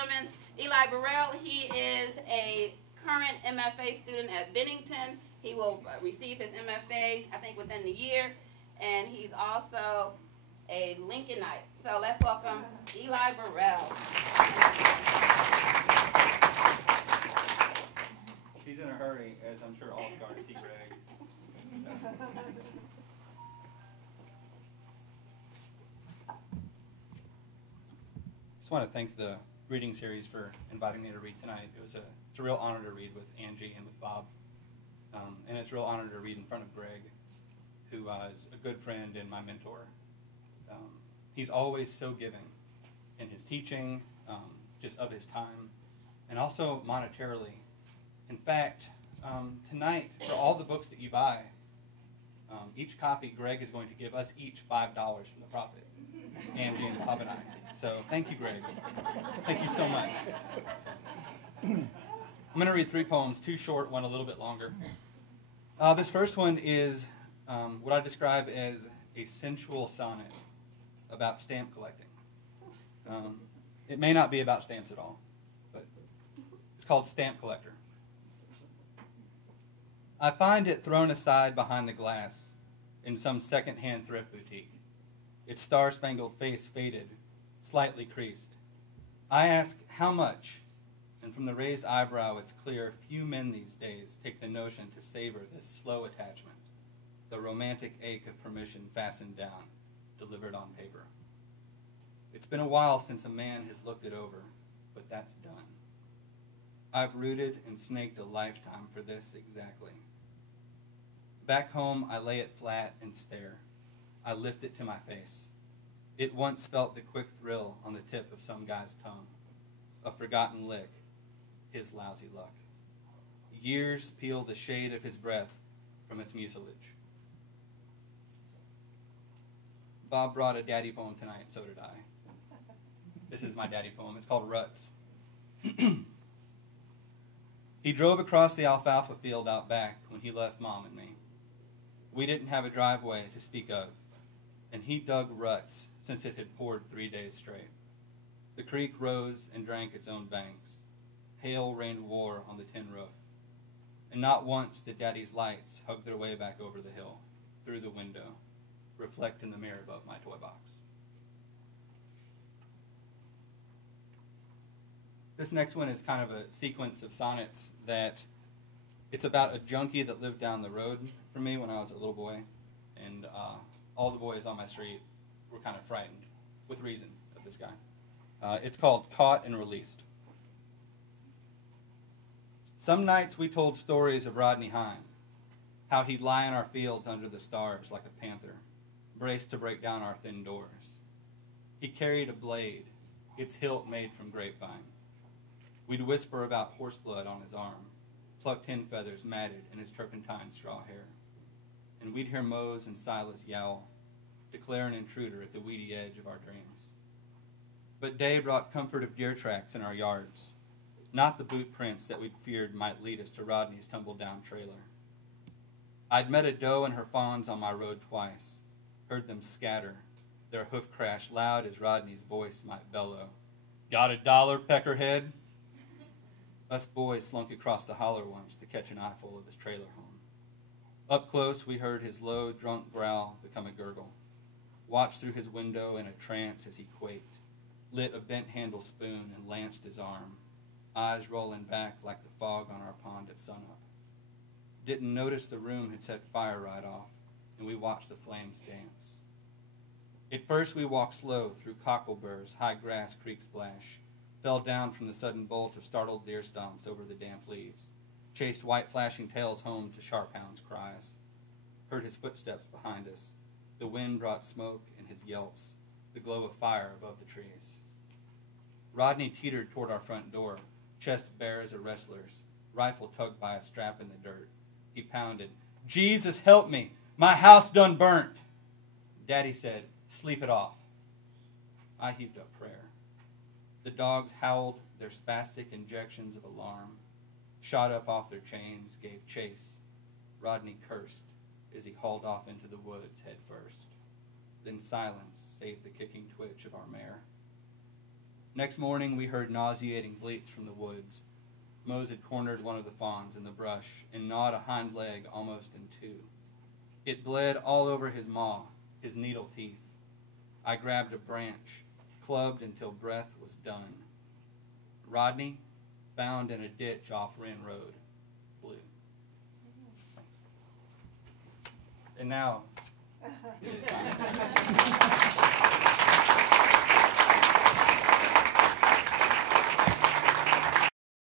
gentlemen, Eli Burrell. He is a current MFA student at Bennington. He will receive his MFA, I think, within the year. And he's also a Lincolnite. So let's welcome Eli Burrell. She's in a hurry, as I'm sure all scholars see Greg. Just want to thank the reading series for inviting me to read tonight. It's a real honor to read with Angie and with Bob. And it's a real honor to read in front of Greg, who is a good friend and my mentor. He's always so giving in his teaching, just of his time, and also monetarily. In fact, tonight, for all the books that you buy, each copy, Greg is going to give us each $5 from the profit, Angie and Bob and I. So thank you, Greg. Thank you so much. I'm going to read 3 poems, 2 short, 1 a little bit longer. This first one is what I describe as a sensual sonnet about stamp collecting. It may not be about stamps at all, but it's called Stamp Collector. I find it thrown aside behind the glass in some second-hand thrift boutique, its star-spangled face faded, slightly creased. I ask, how much? And from the raised eyebrow, it's clear few men these days take the notion to savor this slow attachment, the romantic ache of permission fastened down, delivered on paper. It's been a while since a man has looked it over, but that's done. I've rooted and snaked a lifetime for this exactly. Back home, I lay it flat and stare. I lift it to my face. It once felt the quick thrill on the tip of some guy's tongue, a forgotten lick, his lousy luck. Years peel the shade of his breath from its mucilage. Bob brought a daddy poem tonight, and so did I. This is my daddy poem. It's called Ruts. He drove across the alfalfa field out back when he left Mom and me. We didn't have a driveway to speak of, and he dug ruts since it had poured 3 days straight. The creek rose and drank its own banks. Hail rained war on the tin roof. And not once did Daddy's lights hug their way back over the hill, through the window, reflect in the mirror above my toy box. This next one is kind of a sequence of sonnets that it's about a junkie that lived down the road from me when I was a little boy, and all the boys on my street were kind of frightened, with reason, of this guy. It's called Caught and Released. Some nights we told stories of Rodney Hine, how he'd lie in our fields under the stars like a panther, braced to break down our thin doors. He carried a blade, its hilt made from grapevine. We'd whisper about horseblood on his arm, plucked hen feathers matted in his turpentine straw hair. And we'd hear Mose and Silas yowl, declare an intruder at the weedy edge of our dreams. But day brought comfort of deer tracks in our yards, not the boot prints that we'd feared might lead us to Rodney's tumbled-down trailer. I'd met a doe and her fawns on my road twice, heard them scatter, their hoof crash loud as Rodney's voice might bellow. Got $1, peckerhead? Us boys slunk across the holler once to catch an eyeful of his trailer home. Up close, we heard his low, drunk growl become a gurgle, watched through his window in a trance as he quaked, lit a bent-handle spoon and lanced his arm, eyes rolling back like the fog on our pond at sunup. Didn't notice the room had set fire right off, and we watched the flames dance. At first we walked slow through cockleburs, high grass creek splash, fell down from the sudden bolt of startled deer stomps over the damp leaves, chased white flashing tails home to sharp hounds' cries, heard his footsteps behind us. The wind brought smoke and his yelps, the glow of fire above the trees. Rodney teetered toward our front door, chest bare as a wrestler's, rifle tugged by a strap in the dirt. He pounded, Jesus, help me! My house done burnt! Daddy said, sleep it off. I heaved up prayer. The dogs howled their spastic injections of alarm, shot up off their chains, gave chase. Rodney cursed as he hauled off into the woods head first. Then silence saved the kicking twitch of our mare. Next morning, we heard nauseating bleats from the woods. Mose had cornered one of the fawns in the brush and gnawed a hind leg almost in two. It bled all over his maw, his needle teeth. I grabbed a branch, clubbed until breath was done. Rodney, found in a ditch off Wren Road, blue. And now,